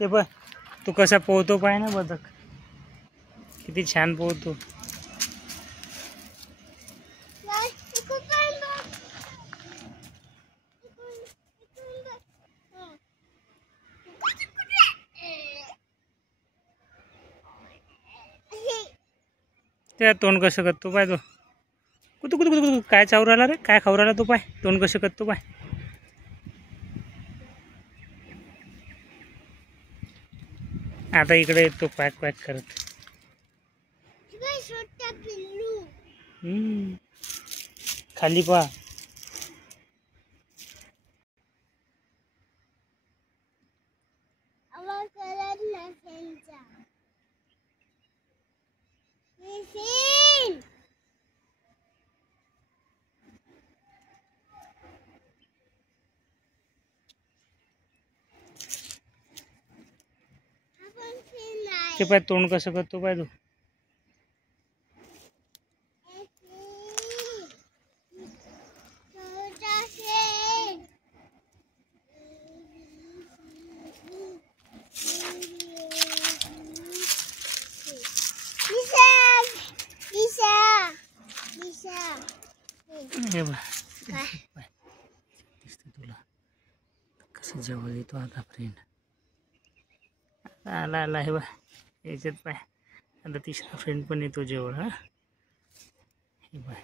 ते बघ तू कसा पोहतो पाय ना बदक, किती छान पोहतो. त्या तोंड कसं करतो पाय तो, कुतू कुतू कुतू काय चावू राहिला रे, काय खाऊ राहिला तो पाय, तोंड कसं करतो पाय. आता इकडे येतो पॅक पॅक करत. खाली पहा. ते पाय तोंड कसं करतो पाय तू. हे बघ दिसते तुला कसं जवळ येतो आता फ्रेंड. आला आला हे बघ याच्यात पाय, आता तिसरा फ्रेंड पण येतो जवळ. हा हे बघ